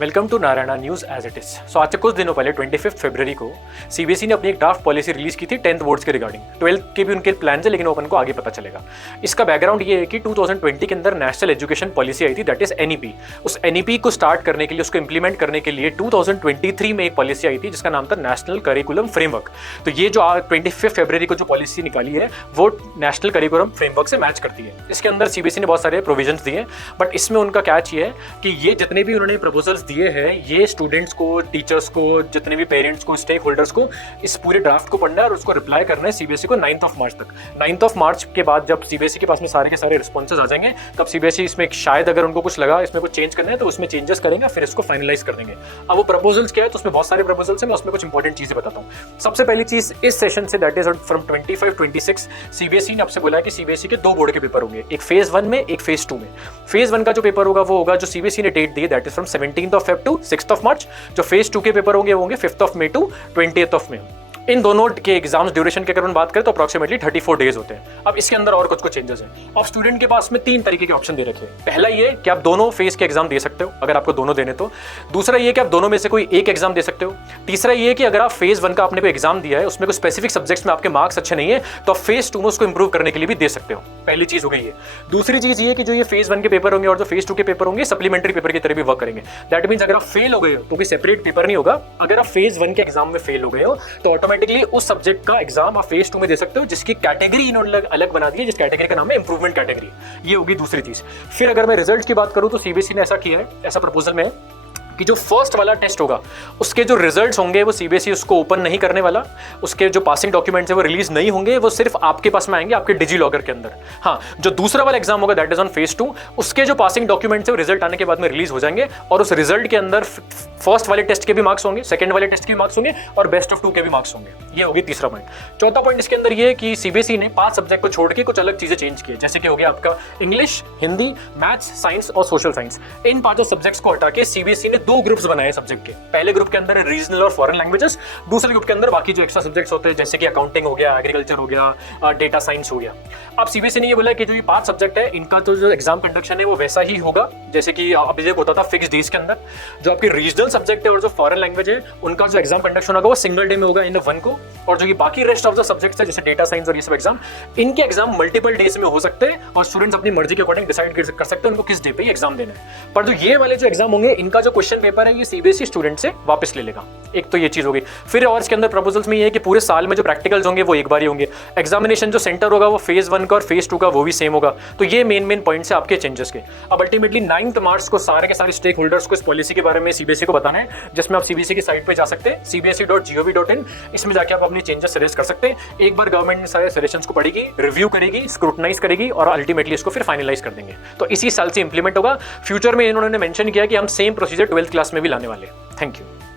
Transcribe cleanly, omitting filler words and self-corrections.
Welcome to Narayana news as it is. So आज से कुछ दिनों पहले 25 फरवरी को सीबीएसई ने अपनी एक ड्राफ्ट पॉलिसी रिलीज की थी 10th बोर्ड्स के रिगार्डिंग। 12th के भी उनके प्लान है, लेकिन वो अपन को आगे पता चलेगा। इसका बैकग्राउंड ये है कि 2020 के अंदर नेशनल एजुकेशन पॉलिसी आई थी, दैट इज एनईपी। उस एनईपी को स्टार्ट करने के लिए, उसको इंप्लीमेंट करने के लिए 2023 में एक पॉलिसी आई थी जिसका नाम था नेशनल करिकुलम फ्रेमवर्क। तो ये जो 25 फरवरी को जो पॉलिसी निकाली है वो नेशनल करिकुलम फ्रेमवर्क से मैच करती है। इसके अंदर सीबीएसई ने बहुत सारे प्रोविजंस दिए, बट इसमें उनका कैच ये है कि ये जितने भी उन्होंने प्रपोजल्स दिए हैं, ये स्टूडेंट्स को, टीचर्स को, जितने भी पेरेंट्स को, स्टेक होल्डर्स को इस पूरे ड्राफ्ट को पढ़ना है और उसको रिप्लाई करना है सीबीएसई को 9 मार्च तक। 9 मार्च के बाद जब सीबीएसई के पास में सारे के सारे रिस्पॉन्सेज आ जाएंगे, तब सीबीएसई इसमें शायद अगर उनको कुछ लगा इसमें कुछ चेंज करना है तो उसमें चेंजेस करेंगे, फिर इसको फाइनलाइज कर देंगे। अब वो प्रपोजल्स क्या है, तो उसमें बहुत सारे प्रपोजल्स हैं, मैं उसमें कुछ इंपॉर्टेंट चीजें बताता हूँ। सबसे पहली चीज इस सेशन से, दैट इज फ्रॉम 25-26 सीबीएसई ने आपसे बोला है कि सीबीएसई के 2 बोर्ड के पेपर होंगे, एक फेज 1 में, एक फेज 2 में। फेज 1 का जो पेपर होगा वो होगा जो सीबीएसई ने डेट दी है, that is from 17 Feb to 6 March. जो फेज 2 के पेपर होंगे वो होंगे 5 मई टू 20 मई। इन दोनों के एग्जाम्स ड्यूरेशन की अगर हम बात करें तो अप्रॉक्सीमेटली 34 डेज होते हैं। अब इसके अंदर और कुछ चेंजेस हैं। अब स्टूडेंट के पास में 3 तरीके के ऑप्शन दे रखे हैं। पहला ये कि आप दोनों फेज के एग्जाम दे सकते हो अगर आपको दोनों देने तो। दूसरा ये कि आप दोनों में से कोई एक एग्जाम दे सकते हो। तीसरा ये कि अगर आप फेज 1 का आपने कोई एग्जाम दिया है, उसमें कोई स्पेसिफिक सब्जेक्ट्स में आपके मार्क्स अच्छे नहीं है, तो आप फेज 2 में उसको इंप्रूव करने के लिए भी दे सकते हो। पहली चीज हो गई है। दूसरी चीज ये कि जो ये फेज 1 के पेपर होंगे और जो फेज 2 के पेपर होंगे सप्लीमेंट्री पेपर की तरह भी वर्क करेंगे। दैट मींस अगर आप फेल हो गए हो तो कोई सेपरेट पेपर नहीं होगा। अगर आप फेज 1 के एग्जाम में फेल हो गए हो तो ऑटोमेटिकली उस सब्जेक्ट का एग्जाम आप फेज 2 में दे सकते हो, जिसकी कैटेगरी इन्होंने अलग बना दी है, जिस कैटेगरी का नाम है इंप्रूवमेंट कैटेगरी। ये होगी दूसरी चीज। फिर अगर मैं रिजल्ट की बात करूं तो सीबीएसई ने ऐसा किया है, ऐसा प्रपोजल में कि जो फर्स्ट वाला टेस्ट होगा उसके जो रिजल्ट्स होंगे वो सीबीएसई उसको ओपन नहीं करने वाला। उसके जो पासिंग डॉक्यूमेंट्स है वो रिलीज नहीं होंगे, वो सिर्फ आपके पास में आएंगे आपके डिजी लॉकर के अंदर। हाँ, जो दूसरा वाला एग्जाम होगा दैट इज ऑन फेज 2, उसके जो पासिंग डॉक्यूमेंट्स है वो रिजल्ट आने के बाद में रिलीज हो जाएंगे और उस रिजल्ट के अंदर फर्स्ट वाले टेस्ट के भी मार्क्स होंगे, सेकंड वाले टेस्ट के भी मार्क्स होंगे और बेस्ट ऑफ 2 के भी मार्क्स होंगे। ये होगी तीसरा पॉइंट। चौथा पॉइंट इसके अंदर ये कि सीबीएसई ने 5 सब्जेक्ट को छोड़ के कुछ अलग चीजें चेंज की है, जैसे कि हो गया आपका इंग्लिश, हिंदी, मैथ्स, साइंस और सोशल साइंस। इन 5 सब्जेक्ट्स को हटा के सीबीएसई ने 2 ग्रुप्स बनाए सब्जेक्ट के। पहले ग्रुप के अंदर रीजनल और फॉरेन लैंग्वेजेस, दूसरे ग्रुप के अंदर बाकी जो एक्स्ट्रा सब्जेक्ट्स होते हैं जैसे कि अकाउंटिंग हो गया, एग्रीकल्चर हो गया, डेटा साइंस हो गया। अब सीबीएसई ने ये बोला कि जो ये 5 सब्जेक्ट है इनका तो जो एग्जाम कंडक्शन है वो वैसा ही होगा जैसे कि अभी तक होता था फिक्स डेज के अंदर। जो आपके रीजनल सब्जेक्ट है और जो फॉरेन लैंग्वेज है उनका जो एग्जाम कंडक्शन होगा वो सिंगल डे में होगा इन द 1 को, और जो ये बाकी रेस्ट ऑफ द सब्जेक्ट्स है जैसे डेटा साइंस और ये सब एग्जाम, इनके एग्जाम मल्टीपल डेज में हो सकते हैं और स्टूडेंट्स अपनी मर्जी के अकॉर्डिंग डिसाइड कर सकते हैं उनको किस डे पे एग्जाम देना है। पर जो ये वाले जो एग्जाम होंगे इनका जो क्वेश्चन पेपर है ये सीबीएसई स्टूडेंट से वापस ले लेगा। एक तो ये चीज होगी। फिर और इसके अंदर प्रपोजल्स में ये है कि पूरे साल में जो प्रैक्टिकल्स होंगे वो एक बार ही होंगे। एग्जामिनेशन जो सेंटर होगा वो फेज 1 का और फेज 2 का वो भी सेम होगा। तो ये मेन पॉइंट्स है आपके चेंजेस के। अब अल्टीमेटली 9 मार्च को सारे के सारे स्टेक होल्डर्स को इस पॉलिसी के बारे में सीबीएसई को बताना है, जिसमें आप सीबीएसई की साइट पे जा सकते हैं cbse.gov.in। इसमें जाके आप अपनी चेंजेस सजेस्ट कर सकते हैं। एक बार गवर्नमेंट ने सारे सजेशंस को पढ़ेगी, रिव्यू करेगी, स्क्रूटनाइज करेगी और अल्टीमेटली इसको फिर फाइनलाइज कर देंगे। तो इसी साल से इंप्लीमेंट होगा। फ्यूचर में इन्होंने मेंशन किया कि हम सेम प्रोसीजर 12th क्लास में भी लाने वाले हैं। Thank you.